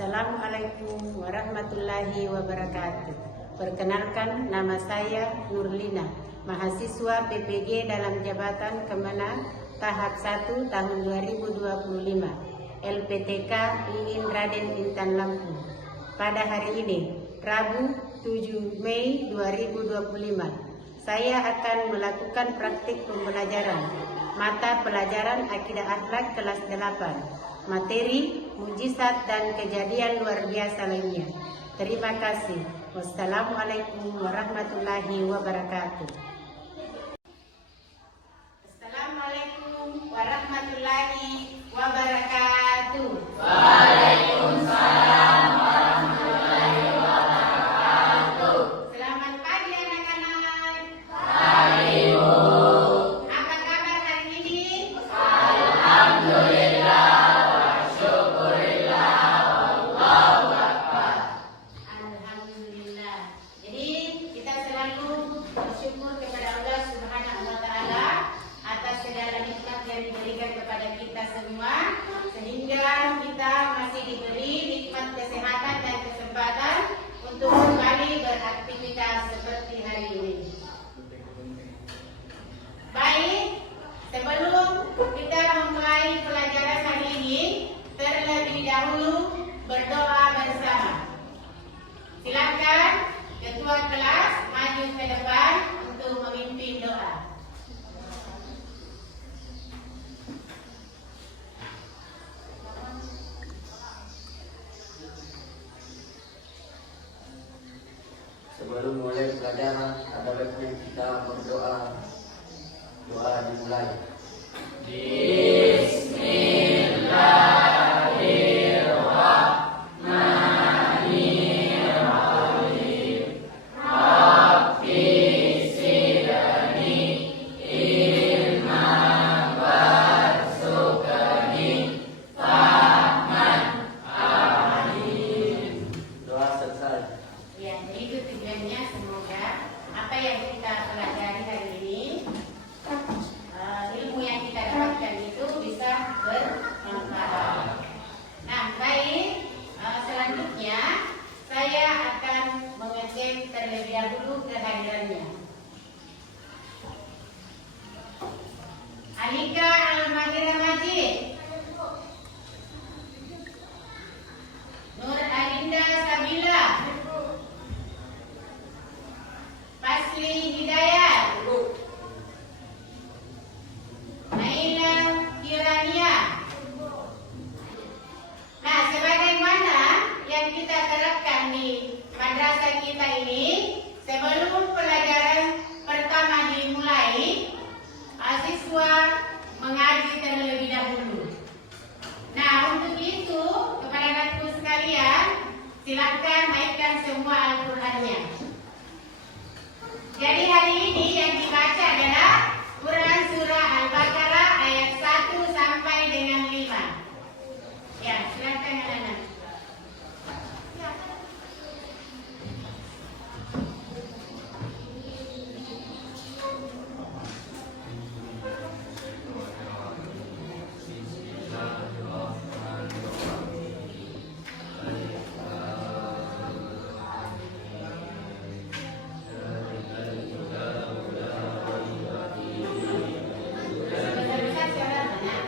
Assalamualaikum warahmatullahi wabarakatuh. Perkenalkan, nama saya Nurlina, mahasiswa PPG dalam jabatan Kemenang tahap 1 tahun 2025, LPTK IIN Raden Intan Lampung. Pada hari ini, Rabu 7 Mei 2025, saya akan melakukan praktik pembelajaran mata pelajaran Akidah Akhlak kelas 8. Materi, mujizat dan kejadian luar biasa lainnya. Terima kasih. Wassalamualaikum warahmatullahi wabarakatuh. Assalamualaikum warahmatullahi wabarakatuh. Waalaikumsalam warahmatullahi wabarakatuh. Selamat pagi anak-anak. Pagi, Bu. Apa kabar hari ini? Alhamdulillah. Alhamdulillah. Jadi kita selalu bersyukur kepada Allah Subhanahu wa taala atas segala nikmat yang diberikan kepada kita semua, sehingga kita masih diberi nikmat kesehatan dan kesempatan untuk kembali beraktivitas seperti hari ini. Baik, sebelum kita memulai pelajaran hari ini, terlebih dahulu berdoa bersama. Silakan ketua kelas maju ke depan untuk memimpin doa. Sebelum mulai pelajaran, ada baiknya kita berdoa. Doa dimulai. Doa selesai. Ya, jadi itu tujuannya, semoga apa yang kita pelajari hari ini, ilmu yang kita dapatkan itu bisa bermanfaat. Nah, baik, selanjutnya saya akan mengecek terlebih dahulu kehadirannya. Alika Al-Mahira Majid, Nur Arinda Sabila, Pasli Hidayat, Naila Kirania. Nah, sebagaimana yang kita terapkan di madrasah kita ini, sebelum pelajaran pertama dimulai, siswa mengaji terlebih dahulu. Nah, untuk itu, kepada anak-anakku sekalian, silakan mainkan semua Al-Qur'annya. Jadi hari ini yang dibaca adalah Quran Surah Al-Baqarah ayat 1 sampai dengan 5. Ya, silakan anak-anak. Besar-besar suara anak.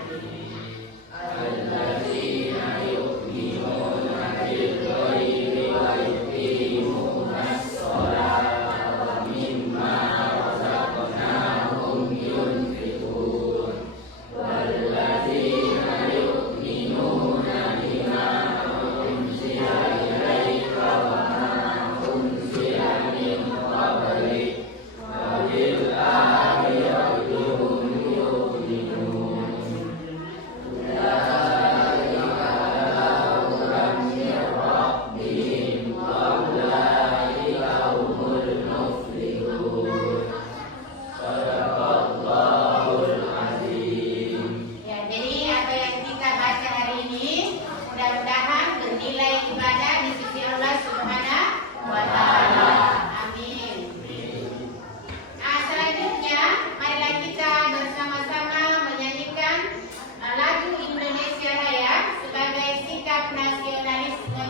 Ya, jadi apa yang kita baca hari ini mudah-mudahan bernilai ibadah di sisi Allah Subhanahu wa taala. Amin. Nah, selanjutnya marilah kita bersama-sama menyanyikan lagu Indonesia Raya sebagai sikap nasionalisme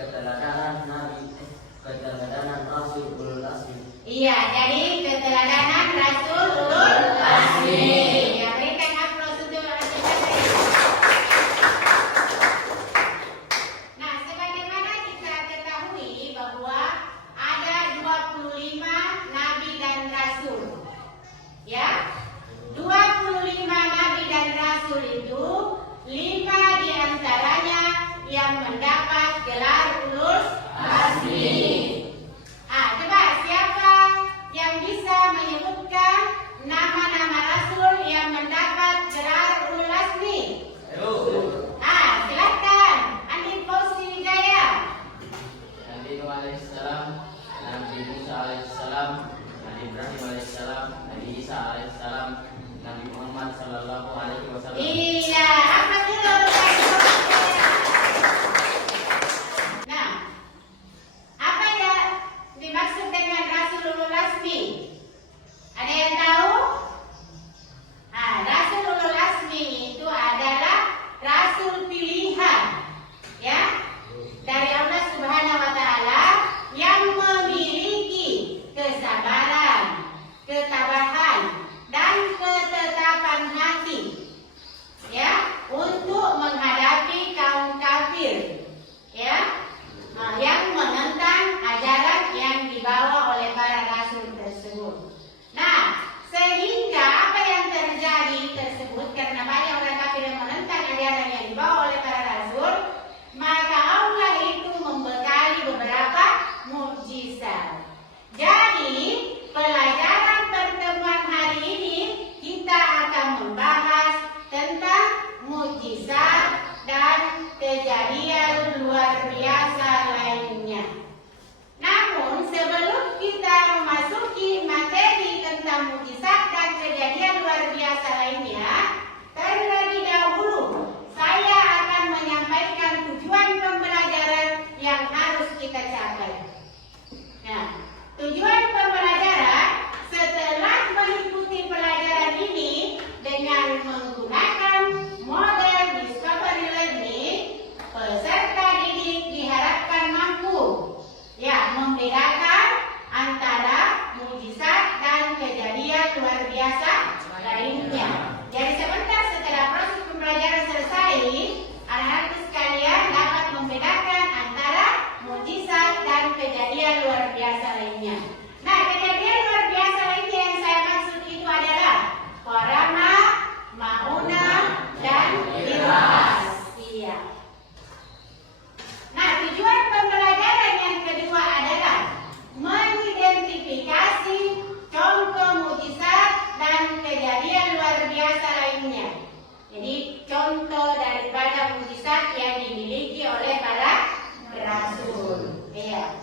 keteladanan Rasul Ulul Azmi. Iya, jadi keteladanan Rasul Ulul Azmi. Ya, berikan aplaus untuk Rasul Azmi. Nah, sebagaimana kita ketahui bahwa ada 25 nabi dan rasul. Ya, 25 nabi dan rasul itu 5 diantaranya yang mendapat gelar Ulul Azmi. Coba siapa yang bisa menyebutkan nama-nama rasul yang mendapat gelar Ulul Azmi? Silakan. Andi Fauzi Wijaya. Nabi Nuh alaihissalam, Nabi Musa alaihissalam, Nabi Ibrahim alaihissalam, Nabi Isa alaihissalam, Nabi Muhammad sallallahu alaihi wasallam. Iya, apa dulu? Nah, apa yang dimaksud dengan Rasul Ulul Azmi? Ada yang tahu? Rasul Ulul Azmi itu adalah rasul pilihan, ya, dari Allah Subhanahu wa taala yang memiliki kesabaran, ketabahan dan ketetapan hati, ya, untuk menghadapi kaum kafir, ya, yang menentang ajaran yang dibawa oleh para rasul tersebut. Nah, sehingga apa yang terjadi tersebut karena banyak orang kafir yang menentang ajaran yang dibawa oleh para rasul, maka Allah itu membekali beberapa mukjizat. Jadi, pelajaran pertemuan hari ini kita akan membahas tentang mukjizat dan kejadian luar biasa lainnya. Namun, sebelum kita memasuki materi tentang mukjizat dan kejadian luar biasa lainnya, terlebih dahulu saya akan menyampaikan tujuan pembelajaran yang harus kita capai. Nah, tujuan pembelajaran setelah mengikuti pelajaran ini dengan menggunakan model discovery learning, peserta didik diharapkan mampu, ya, membedakan antara mukjizat dan kejadian luar biasa lainnya. Jadi sebentar setelah proses pembelajaran selesai, anak-anak sekalian dapat membedakan antara mukjizat dan kejadian luar biasa lainnya. Nah, kejadian luar biasa lainnya yang saya maksud itu adalah Korama, Mauna, dan Iras. Iya. Nah, tujuan pembelajaran yang kedua adalah mengidentifikasi contoh mukjizat dan kejadian luar biasa lainnya. Jadi, contoh daripada mukjizat yang dimiliki oleh para rasul. Iya.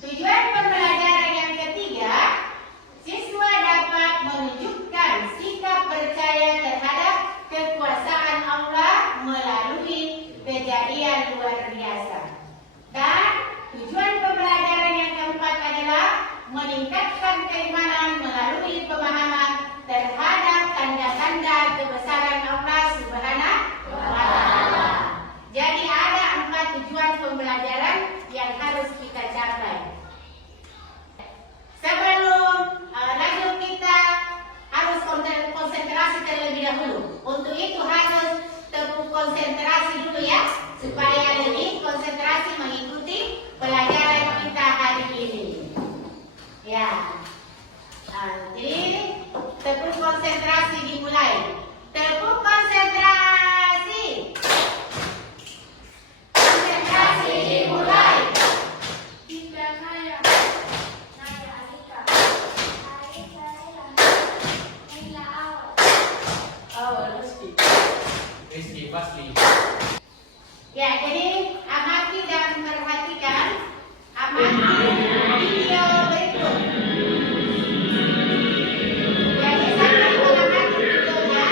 Tujuan pembelajaran yang ketiga, siswa dapat menunjukkan sikap percaya terhadap kekuasaan Allah melalui kejadian luar biasa. Dan tujuan pembelajaran yang keempat adalah meningkatkan keimanan melalui pemahaman terhadap tanda-tanda kebesaran Allah Subhanahu wa taala. Jadi ada 4 tujuan pembelajaran yang harus kita capai. Sebelum lanjut kita harus konsentrasi terlebih dahulu. Untuk itu harus tepuk konsentrasi dulu ya, supaya lebih konsentrasi mengikuti pelajaran kita hari ini. Ya. Jadi tepuk konsentrasi dimulai. Tepuk konsentrasi. Konsentrasi dimulai. Rizky Basri. Ya, jadi amati dan perhatikan. Amati video berikut. Jadi sambil mengamati videonya,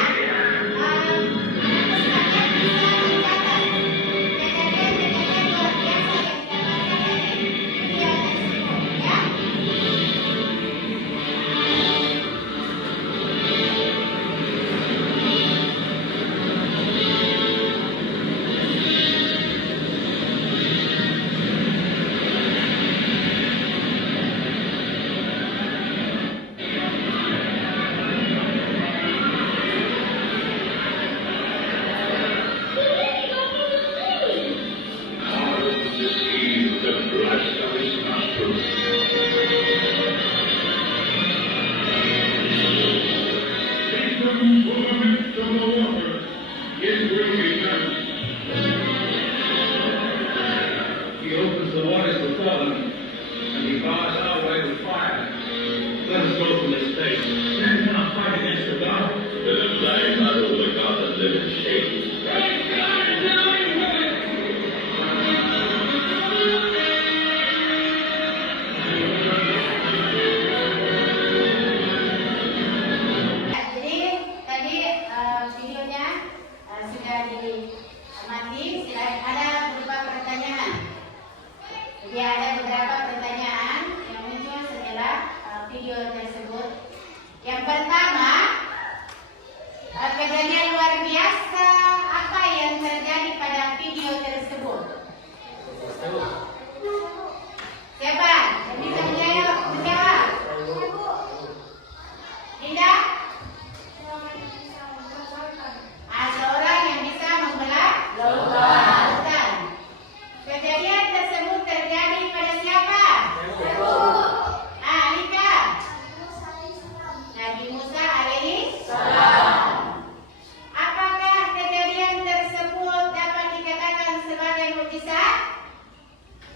mukjizat?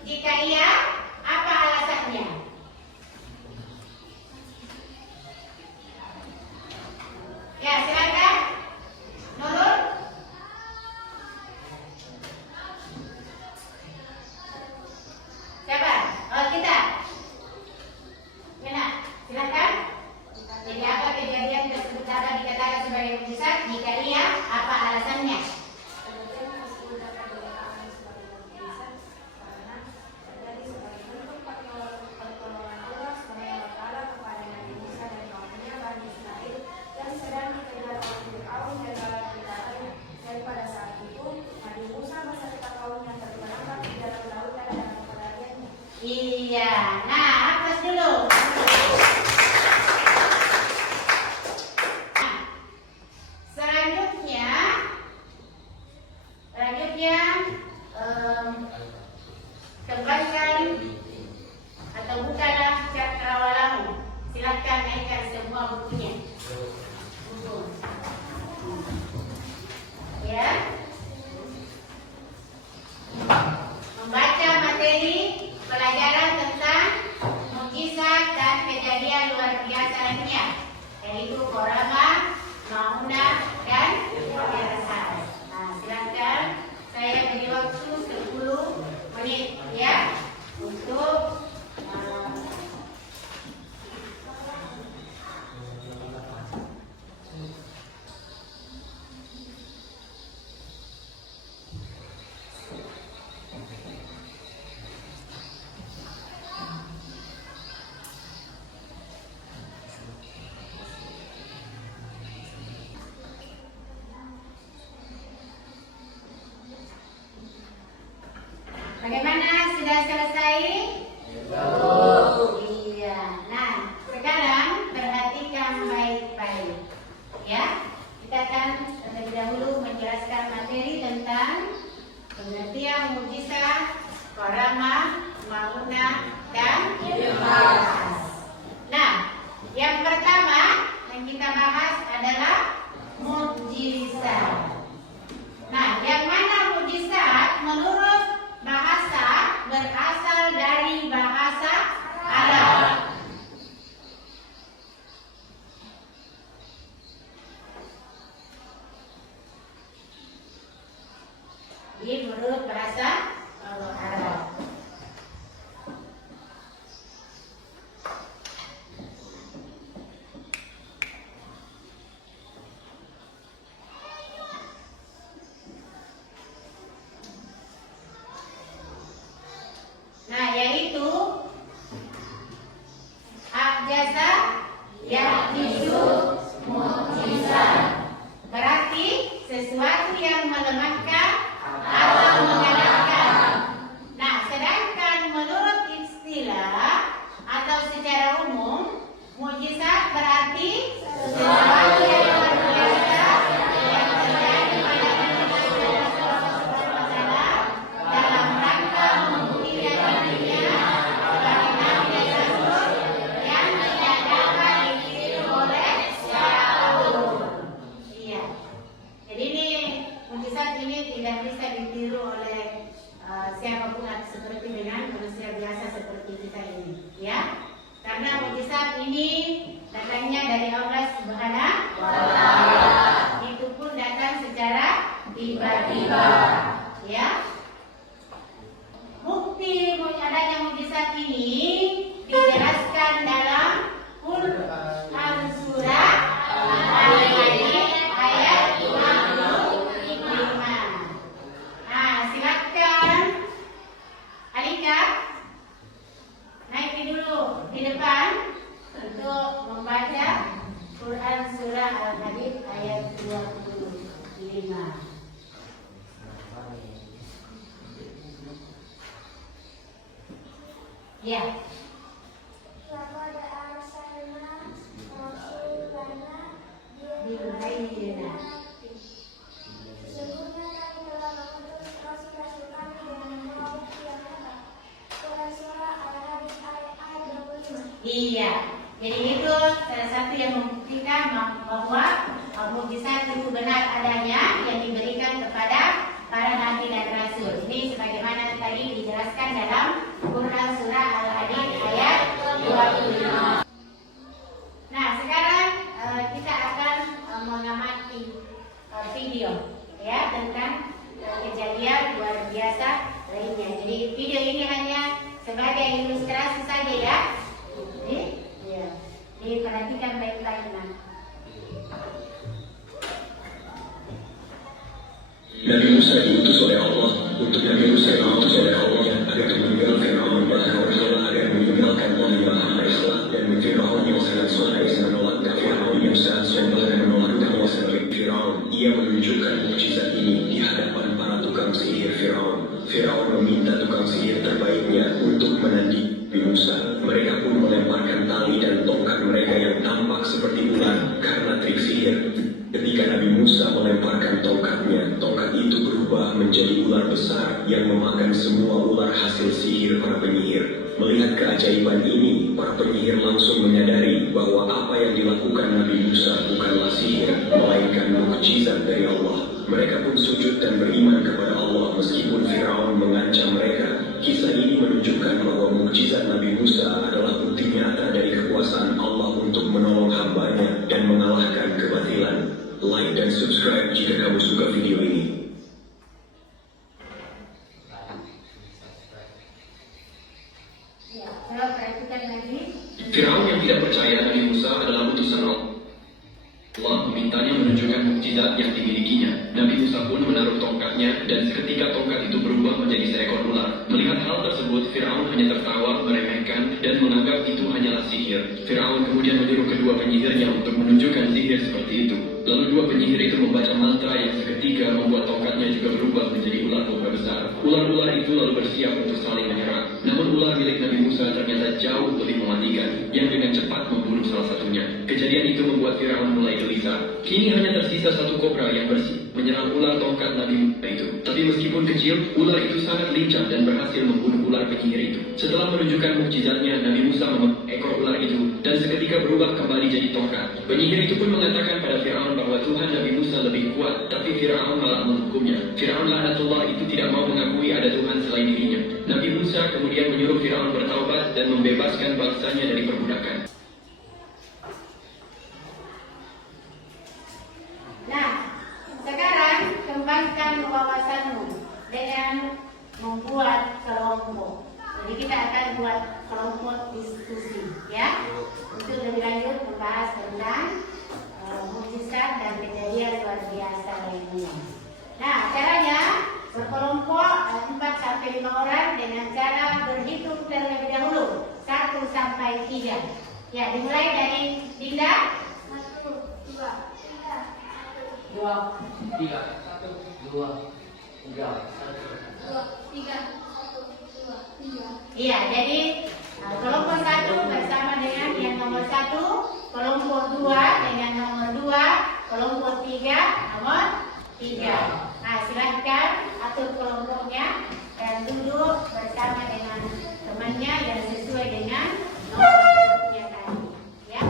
Jika iya, apa alasannya? Ya, silakan. Nurul. Siapa? Oh, kita. Yana, silakan. Jadi apa kejadian tersebut dapat dikatakan sebagai mukjizat? Jika iya, apa alasannya? Iya, nah hapus dulu. Nah, selanjutnya kembalikan atau bukalah cakrawalamu. Silakan naikkan semua bukunya. Buku. Ya. Membaca materi pelajaran tentang mukjizat dan kejadian luar biasa lainnya, yaitu Qorama, Maunah, dan Irasah. Nah, silakan saya beri waktu 10 menit ya untuk bagaimana? Sudah selesai? Iya. Nah, sekarang perhatikan baik-baik. Ya, kita akan terlebih dahulu menjelaskan materi tentang pengertian mukjizat, Qorama, Maunah, dan Irasah. Nah, yang pertama yang kita bahas adalah mukjizat. Nah, yang mana mukjizat menurut bahasa berasal dari bahasa Arab. Ini menurut bahasa Arab. Nah, yaitu a'jaza ya'jizu mukjizat. Berarti sesuatu yang melemahkan atau mengalahkan. Nah, sedangkan menurut istilah atau secara umum, mukjizat berarti sesuatu yang luar biasa yang terjadi pada manusia dalam rangka membuktikan dirinya sebagai nabi dan rasul yang tidak dapat ditiru oleh siapapun. Iya. Jadi ini mukjizat ini tidak bisa ditiru oleh siapapun seperti dengan manusia biasa seperti kita ini, ya. Karena mukjizat ini datangnya dari Allah Subhanahu wa Ta'ala. Itu pun datang secara tiba-tiba, ya. Bukti adanya mukjizat ini dijelaskan dalam Quran surah Al-Hadid ayat 55. Nah, silakan Alika naik dulu di depan untuk membaca Quran surah Al-Hadid ayat 25. Ya. Laqad arsalna rasulana Bilbayyinah. Sesungguhnya kami telah mengutus rasul-rasul kami dengan membawa bukti yang nyata. Quran surah Al-Hadid ayat 25. Iya. Jadi itu salah satu yang membuktikan bahwa mukjizat itu benar adanya yang diberikan kepada para nabi dan rasul. Ini sebagaimana biasa lainnya. Jadi video ini hanya sebagai ilustrasi saja ya. Jadi perhatikan baik-baik nah. Nabi Musa diutus oleh Allah untuk Nabi Musa diutus oleh Allah agar meninggalkan Firaun dan kaum-kaumnya, agar meninggalkan Allah yang Maha Esa dan Firaun yang sangat sombong menolak Firaun yang sangat sombong dan menolak dakwah sebagai Firaun. Ia menunjukkan mukjizat ini di hadapan para tukang sihir Firaun. Firaun meminta tukang sihir terbaiknya untuk menandingi Nabi Musa. Mereka pun melemparkan tali dan tongkat mereka yang tampak seperti ular karena trik sihir. Ketika Nabi Musa melemparkan tongkatnya, tongkat itu berubah menjadi ular besar yang memakan semua ular hasil sihir para penyihir. Melihat keajaiban ini, para penyihir langsung menyadari bahwa apa yang dilakukan Nabi Musa bukanlah sihir, melainkan mukjizat dari Allah. Mereka pun sujud dan beriman kepada Allah meskipun Firaun mengancam mereka. Kisah ini menunjukkan bahwa mukjizat Nabi Musa adalah bukti nyata dari kekuasaan Allah untuk menolong hambanya dan mengalahkan kebatilan. Like dan subscribe jika kamu suka video ini. Ya, kalau perhatikan lagi. Firaun yang tidak percaya Nabi Musa adalah utusan Allah. Allah memintanya menunjukkan mukjizat yang dimilikinya. Nabi Musa pun menaruh tongkatnya dan seketika tongkat itu berubah menjadi seekor ular. Melihat hal tersebut, Firaun hanya tertawa, meremehkan, dan menganggap itu hanyalah sihir. Firaun kemudian menyuruh kedua penyihirnya untuk menunjukkan sihir seperti itu. Lalu dua penyihir itu membaca mantra yang seketika membuat tongkatnya juga berubah menjadi ular kobra besar. Ular-ular itu lalu bersiap untuk saling menyerang. Namun ular milik Nabi Musa ternyata jauh lebih mematikan, yang dengan cepat membunuh salah satunya. Kejadian itu membuat Firaun mulai gelisah. Kini hanya tersisa satu kobra yang bersih menyerang ular tongkat Nabi Musa itu. Tapi meskipun kecil, ular itu sangat lincah dan berhasil membunuh ular penyihir itu. Setelah menunjukkan mukjizatnya, Nabi Musa memotong ekor ular itu dan seketika berubah kembali jadi tongkat. Penyihir itu pun mengatakan pada Firaun bahwa Tuhan Nabi Musa lebih kuat, tapi Firaun malah menghukumnya. Firaun laknatullah itu tidak mau mengakui ada Tuhan selain dirinya. Nabi Musa kemudian menyuruh Firaun bertaubat dan membebaskan bangsanya dari perbudakan. Nah, sekarang kembangkan wawasanmu dengan membuat kelompok. Jadi kita akan buat kelompok diskusi, ya. Untuk lebih lanjut membahas tentang mukjizat dan kejadian luar biasa lainnya. Nah, caranya berkelompok 4-5 orang dengan cara berhitung terlebih dahulu 1 sampai 3. Ya, dimulai dari Dinda. 1, 2, 3. 2, 3, 1, 2, 3, 1. 2, 3, 1, 2, 3. Iya, jadi kelompok 1 bersama dengan yang nomor 1, kelompok 2 dengan nomor 2, kelompok 3 nomor 3. Nah, silahkan atur kelompoknya dan duduk bersama dengan temannya yang sesuai dengan nomornya tadi. Ya.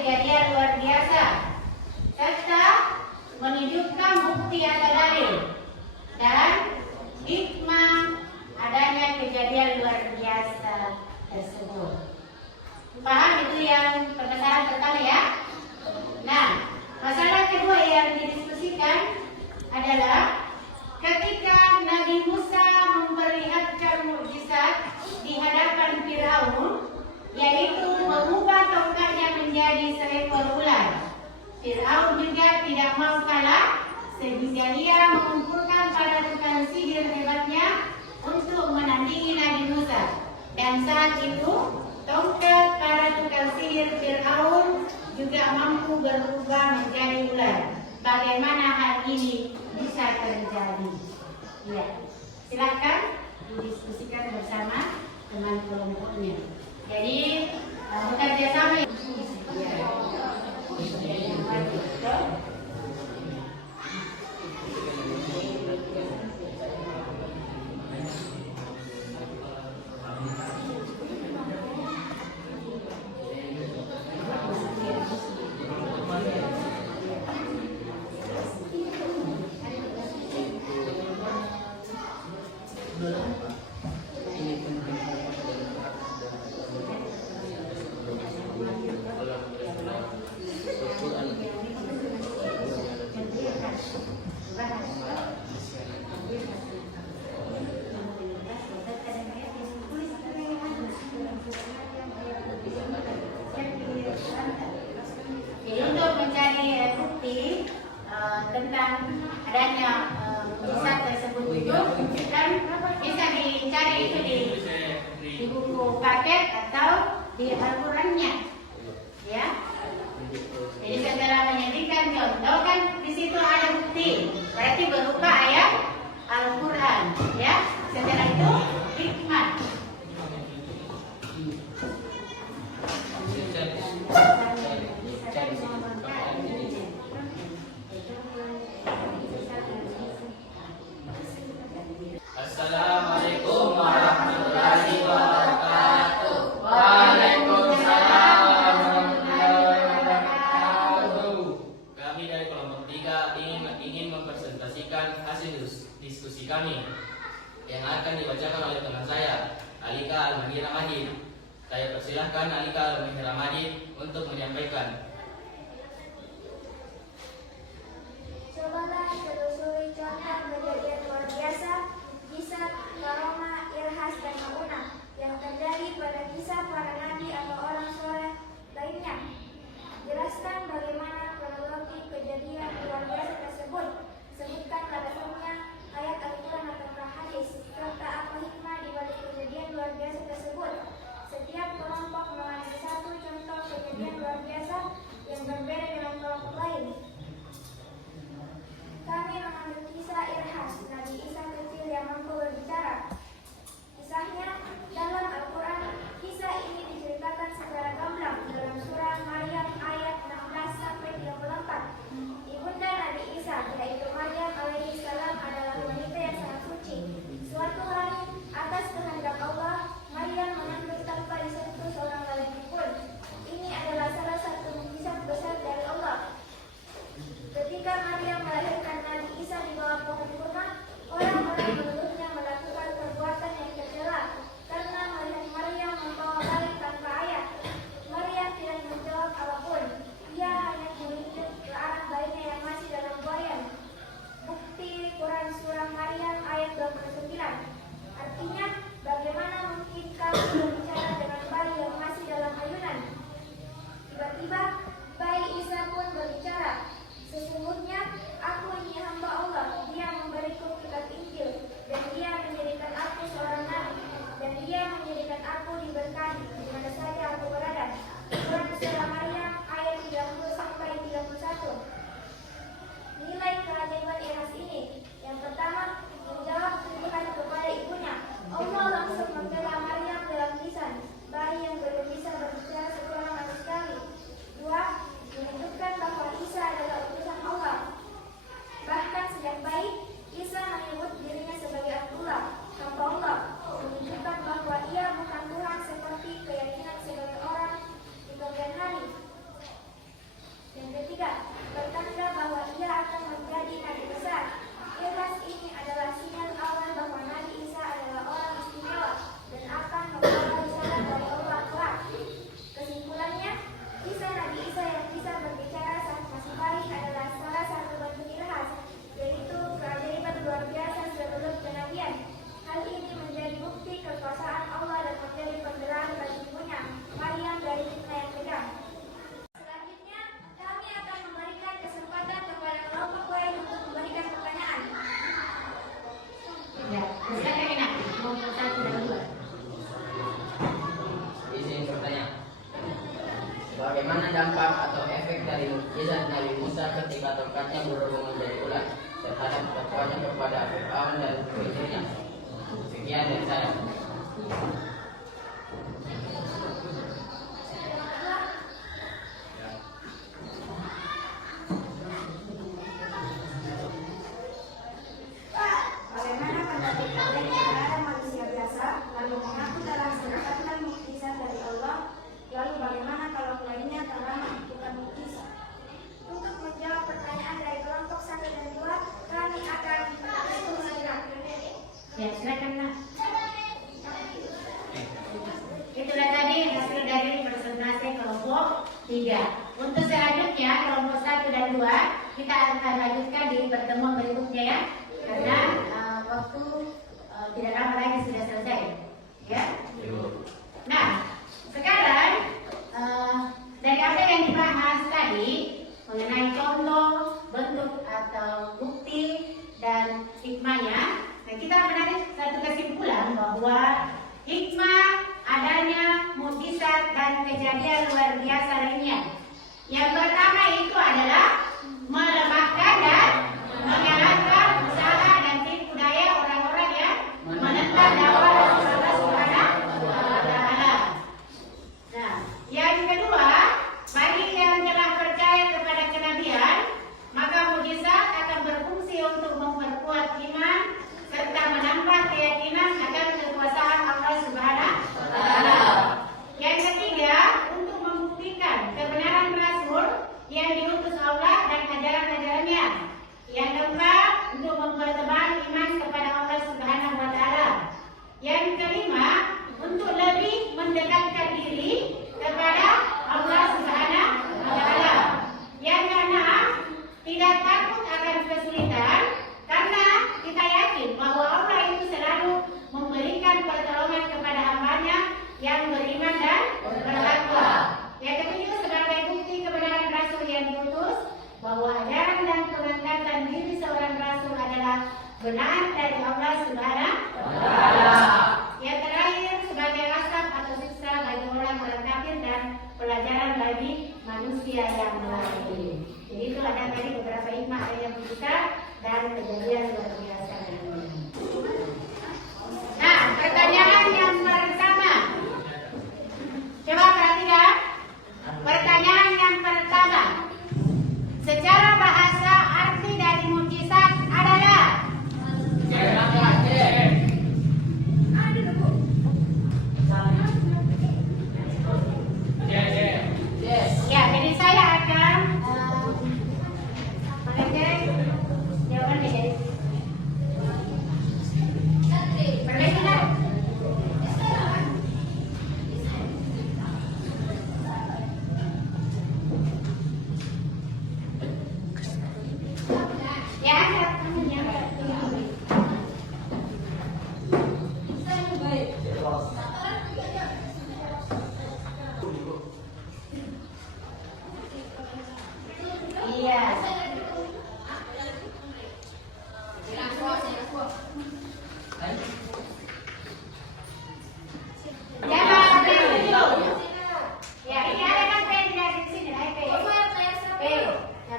kejadian luar biasa serta menunjukkan bukti atau dalil dan hikmah adanya kejadian luar biasa tersebut. Paham itu yang permasalahan pertama ya? Nah, masalah kedua yang didiskusikan adalah ketika Nabi Musa memperlihatkan mukjizat di hadapan Firaun, yaitu mengubah tongkatnya menjadi seekor ular. Firaun juga tidak mau kalah sehingga ia mengumpulkan para tukang sihir hebatnya untuk menandingi Nabi Musa. Dan saat itu tongkat para tukang sihir Firaun juga mampu berubah menjadi ular. Bagaimana hal ini bisa terjadi? Ya, silakan didiskusikan bersama teman kelompoknya. Jadi bekerja sama. Jadi untuk mencari bukti tentang adanya mukjizat tersebut itu kan bisa dicari itu di buku paket atau di Al-Qur'annya, ya. Jadi setelah menyediakan contoh kan di situ ada bukti, berarti berupa ayat Al-Qur'an, ya. Setelah itu hikmah. Assalamualaikum warahmatullahi wabarakatuh. Waalaikumsalam warahmatullahi wabarakatuh. Kami dari kelompok 3 ingin mempresentasikan hasil diskusi kami yang akan dibacakan oleh teman saya, Alika Al-Mahira Majid. Saya persilahkan Alika Al-Mahira Majid untuk menyampaikan. Cobalah telusuri contoh kejadian luar biasa, kisah, karomah, irhas, dan maunah yang terjadi pada kisah para nabi atau orang soleh lainnya. Jelaskan bagaimana kronologi kejadian luar biasa tersebut. Sebutkan alasannya, ayat Al-Quran atau hadis, serta apa hikmah di balik kejadian luar biasa tersebut. Setiap kelompok mengambil satu contoh kejadian luar biasa yang berbeda dengan kelompok lain. bagaimana dampak atau efek dari mukjizat Nabi Musa ketika tongkatnya berubah menjadi ular terhadap dakwahnya kepada Fir'aun dan pengikutnya. Sekian dari saya. Bagaimana pendapat kalian kepada manusia biasa lalu mengaku telah mendapatkan mukjizat dari Allah, lalu bagaimana kalau lainnya telah melakukan mukjizat? Untuk menjawab pertanyaan dari kelompok 1 dan 2, kami akan diskusikan. Ya, silakan Nak. Itulah tadi hasil dari presentasi kelompok 3. Untuk selanjutnya kelompok 1 dan 2 kita akan lanjutkan di pertemuan berikutnya ya, karena waktu tidak lama lagi sudah selesai ya. Nah, sekarang dari apa yang dibahas tadi mengenai contoh, bentuk atau bukti dan hikmahnya, nah kita menarik satu kesimpulan bahwa hikmah adanya mukjizat dan kejadian luar biasa lainnya. Yang pertama itu adalah melemahkan dan mengalahkan usaha dan tipu daya orang-orang yang menentang dakwah Allah Subhanahu wa Ta'ala. Nah, yang kedua, bagi yang telah percaya kepada kenabian, maka mukjizat akan berfungsi untuk memperkuat iman serta menambah keyakinan akan kekuasaan Allah Subhanahu wa Ta'ala. Yang ketiga, untuk membuktikan kebenaran Rasul yang diutus Allah dan ajaran-ajarannya. Yang keempat, untuk mempertebal iman kepada Allah Subhanahu wa Ta'ala. Yang kelima, untuk lebih mendekatkan diri kepada Allah Subhanahu wa Ta'ala. Yang keenam, tidak takut akan kesulitan karena kita yakin bahwa Allah itu selalu memberikan pertolongan kepada hamba-Nya yang beriman dan bertakwa. Yang ketujuh, sebagai bukti kebenaran Rasul yang diutus, bahwa ajaran dan pengangkatan diri seorang Rasul adalah benar dari Allah Subhanahu wa Ta'ala. Yang terakhir, sebagai asap atau siksa bagi orang kafir dan pelajaran bagi manusia yang lain. Jadi itu ada tadi beberapa hikmah yang bisa dan kejadian luar biasa. Nah, pertanyaan yang pertama, coba perhatikan. Pertanyaan yang pertama, secara bahasa arti dari mukjizat adalah ya, jadi saya akan mengecek jawabannya dari pertanyaan. Ya, iya. Jangan dulu. Ya, ini ada kan pen dari sini, pen. Pen 16.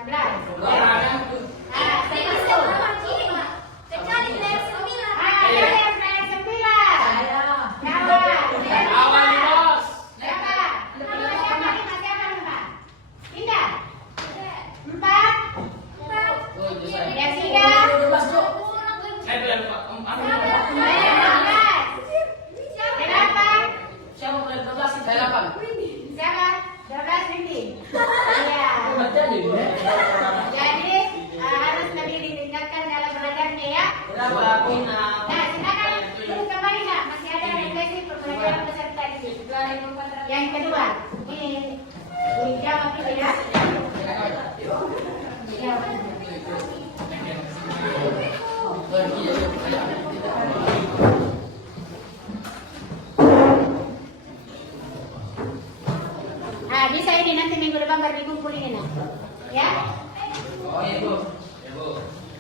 Jadi harus lebih ditingkatkan dalam belajarnya ya. Nah, silakan dulu kembali Nak, masih ada refleksi pembelajaran peserta di sini. Yang kedua, ini dijawab dulu ya. Nah, bisa ini nanti minggu depan baru dikumpul ini Nak. Ya. Oh iya Bu.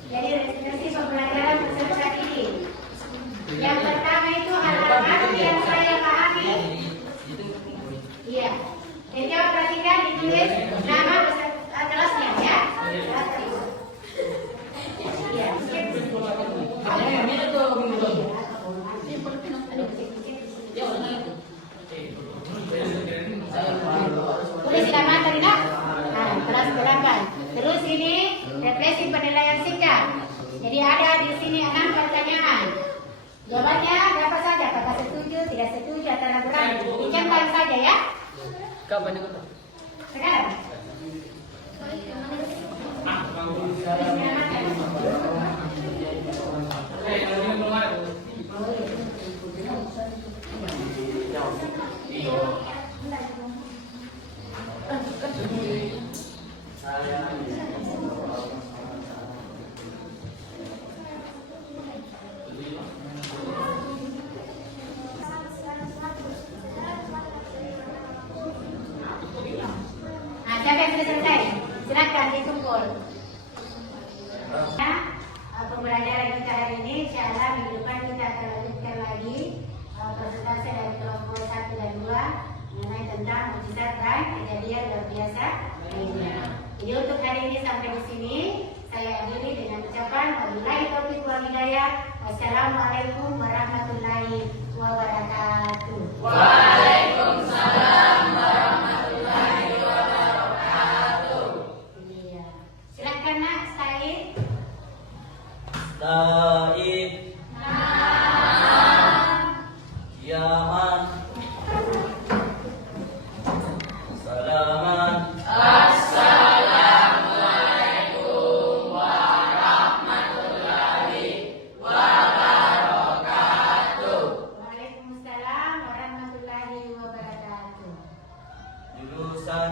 Jadi referensi pembelajaran peserta ini. Yang pertama itu hal-hal yang saya pahami. Iya. Jadi coba perhatikan itu tulis nama beserta kelasnya ya. Iya. Tulis nama Tarina. Nah, kelas 8. Terus ini refleksi penilaian singkat. Jadi ada di sini 6 pertanyaan. Jawabannya apa saja? Apakah setuju, tidak setuju, atau ragu-ragu? Ucapkan saja ya. Kapan itu? Sekarang. Nah, siapa yang sudah selesai? Silakan dikumpul. Nah, pembelajaran kita hari ini, insyaallah minggu depan kita akan lanjutkan lagi presentasi dari kelompok 1 dan 2 mengenai tentang mukjizat dan kejadian luar biasa lainnya. Jadi untuk hari ini sampai di sini saya akhiri dengan ucapan wabillahi taufiq wal hidayah. Wassalamualaikum warahmatullahi wabarakatuh. Waalaikumsalam warahmatullahi wabarakatuh. Iya. Silakan Nak Said. Taib. Yaman. Salaman. Assalamualaikum warahmatullahi wabarakatuh. Waalaikumsalam warahmatullahi wabarakatuh. Jurusan